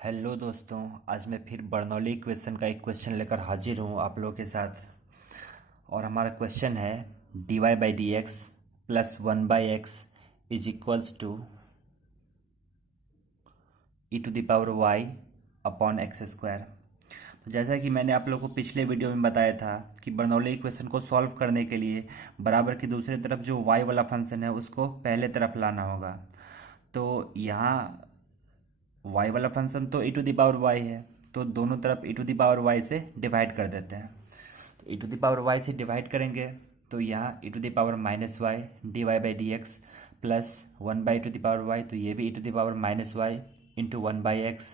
Hello दोस्तों। आज मैं फिर बर्नौली इक्वेशन का एक क्वेश्चन लेकर हाजिर हूँ आप लोगों के साथ। और हमारा क्वेश्चन है dy by D X plus 1/x is equals to e⁻y upon X square. तो जैसा कि मैंने आप लोगों को पिछले वीडियो में बताया था कि बर्नौली इक्वेशन को सॉल्व करने के लिए बराबर की दूसरी तरफ जो y वाला फंक्शन है उसको पहले तरफ लाना होगा। तो यहाँ y वाला फंक्शन तो e⁻y है, तो दोनों तरफ e⁻y से डिवाइड कर देते हैं। तो e⁻y से डिवाइड करेंगे तो यहाँ e⁻−y dy by D X plus 1/e⁻y, तो ये भी e⁻−y into 1/x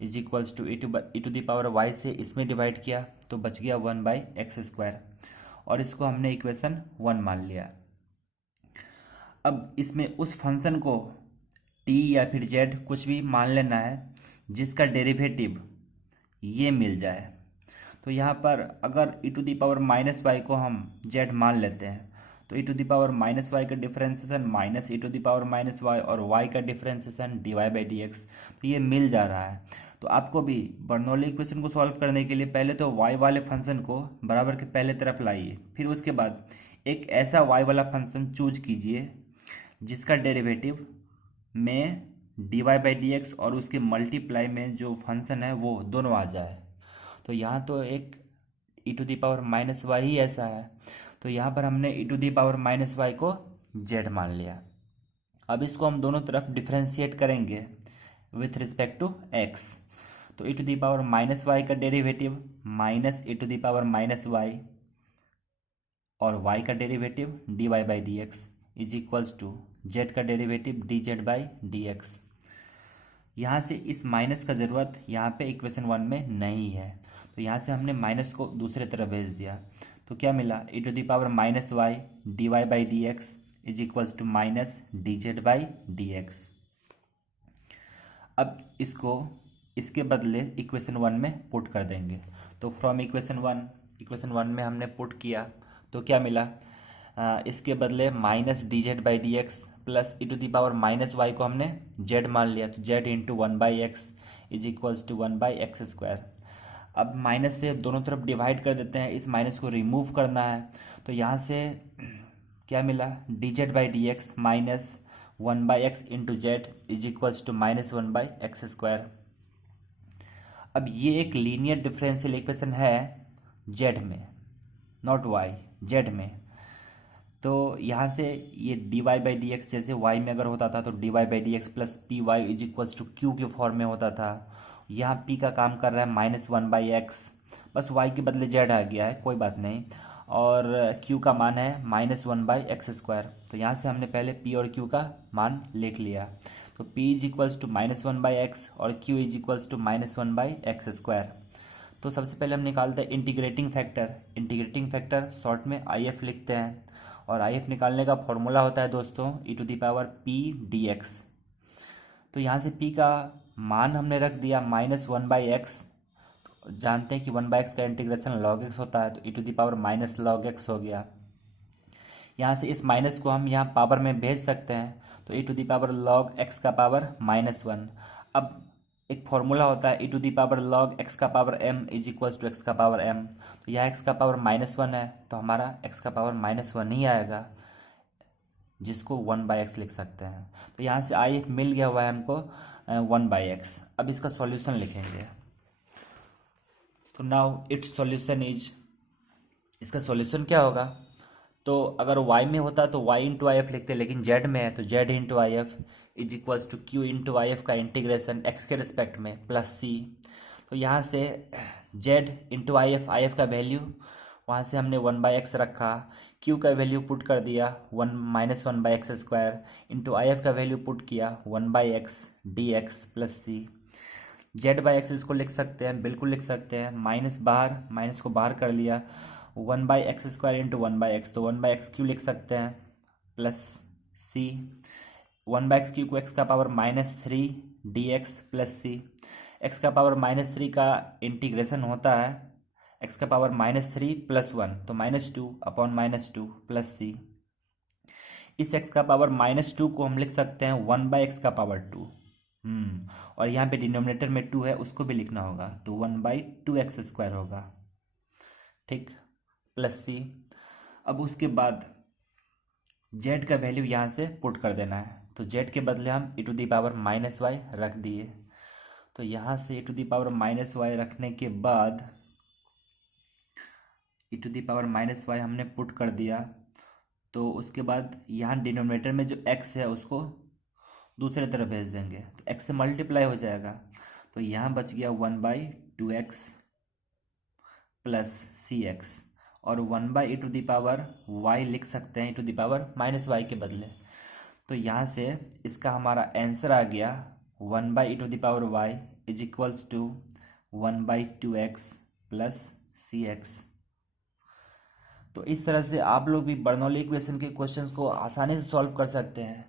is equals to e⁻y से इसमें डिवाइड किया तो बच गया 1/x²। और इसको हमने इक्वेशन 1 मान लिया। अब इसमें उस फंक्शन को t या फिर z कुछ भी मान लेना है जिसका डेरिवेटिव ये मिल जाए। तो यहाँ पर अगर e⁻−y को हम z मान लेते हैं तो e⁻−y का डिफरेंशिएशन माइनस e⁻−y और y का differentiation dy by D x, तो ये मिल जा रहा है। तो आपको भी बर्नौली इक्वेशन को सॉल्व करने के लिए पहले तो y वाले फंक्शन को बराबर के पहले तरफ लाइए, फिर उसके बाद एक ऐसा y वाला फंक्शन चूज कीजिए जिसका डेरिवेटिव में dy बाई डी एक्स और उसके मल्टीप्लाई में जो फंक्शन है वो दोनों आ जाए। तो यहाँ तो एक e⁻−y ही ऐसा है, तो यहाँ पर हमने e⁻−y को z मान लिया। अब इसको हम दोनों तरफ डिफ्रेंशिएट करेंगे विथ रिस्पेक्ट टू x। तो e⁻−y का डेरिवेटिव माइनस e⁻−y और y का derivative dy by D X is equals to z का derivative dz by D X. यहाँ से इस माइनस का ज़रूरत यहाँ पे इक्वेशन 1 में नहीं है, तो यहाँ से हमने माइनस को दूसरे तरफ भेज दिया। तो क्या मिला e⁻−y dy by D X is equals to minus dz by D X. अब इसको इसके बदले इक्वेशन 1 में पुट कर देंगे। तो फ्रॉम इक्वेशन 1 में हमने पुट किया तो क्या मिला, इसके बदले minus dz by D X plus e⁻−y को हमने z मान लिया, तो z into 1/x is equals to 1/x²। अब माइनस से दोनों तरफ डिवाइड कर देते हैं, इस माइनस को रिमूव करना है। तो यहाँ से क्या मिला, dz by D X minus 1/x into Z is equals to minus 1/x²। अब ये एक लीनियर डिफरेंशियल इक्वेशन है z में, नॉट y, z में। तो यहाँ से ये dy बाई डी एक्स जैसे y में अगर होता था तो dy by D X plus P Y is equals to Q के फॉर्म में होता था। यहाँ p का काम कर रहा है -1/x, बस y के बदले z आ गया है, कोई बात नहीं। और q का मान है -1/x²। तो यहाँ से हमने पहले p और q का मान लिख लिया। तो p is equals to -1/x और q is equals to -1/x²। तो सबसे पहले हम निकालते हैं इंटीग्रेटिंग फैक्टर शॉर्ट में IF लिखते हैं। और IF निकालने का फॉर्मूला होता है दोस्तों e⁻p/dx। तो यहाँ से p का मान हमने रख दिया -1/x। तो जानते हैं कि 1/x का इंटीग्रेशन log x होता है, तो e⁻−log x हो गया। यहाँ से इस माइनस को हम यहाँ पावर में भेज सकते हैं, तो e⁻log x का पावर -1। अब एक फॉर्मूला होता है e⁻log x का power m is equals to x का पावर m। तो यहाँ x का पावर -1 है, तो हमारा x का पावर -1 ही आएगा, जिसको 1/x लिख सकते हैं। तो यहाँ से IF मिल गया हुआ है हमको 1/x। अब इसका सॉल्यूशन लिखेंगे। तो नाउ इट्स सॉल्यूशन इज, इसका सॉल्यूशन क्या होगा, तो अगर y में होता तो y इंटू IF लिखते, लेकिन z में है तो z into IF is equals to q into IF का इंटीग्रेशन x के रिस्पेक्ट में प्लस c। तो यहाँ से z इंटू IF का वैल्यू वहाँ से हमने 1/x रखा, q का वैल्यू पुट कर दिया -1/x² इंटू IF का वैल्यू पुट किया 1/x dx plus c। z/x इसको लिख सकते हैं, बिल्कुल लिख सकते हैं, माइनस को बाहर कर लिया 1/x² इंटू 1/x, तो 1/x³ लिख सकते हैं प्लस c। 1/x³ को x का power -3 dx plus c। x का पावर -3 का इंटीग्रेशन होता है x का पावर -3 प्लस 1, तो -2 अपॉन -2 प्लस c। इस x का पावर -2 को हम लिख सकते हैं 1/x का पावर 2 और यहाँ पे डिनोमिनेटर में 2 है, उसको भी लिखना होगा, तो 1/2x² होगा, ठीक, प्लस सी। अब उसके बाद z का वैल्यू यहाँ से पुट कर देना है, तो z के बदले हम e⁻−y रख दिए। तो यहाँ से e⁻−y रखने के बाद e⁻−y हमने पुट कर दिया, तो उसके बाद यहाँ डिनोमिनेटर में जो x है उसको दूसरे तरफ भेज देंगे, तो x से मल्टीप्लाई हो जाएगा, तो यहाँ बच गया 1/2x प्लस cx, और 1/e⁻y लिख सकते हैं e⁻−y के बदले। तो यहाँ से इसका हमारा आंसर आ गया 1/e⁻y is equals to 1/2x plus cx। तो इस तरह से आप लोग भी बर्नौली इक्वेशन के क्वेश्चंस को आसानी से सॉल्व कर सकते हैं।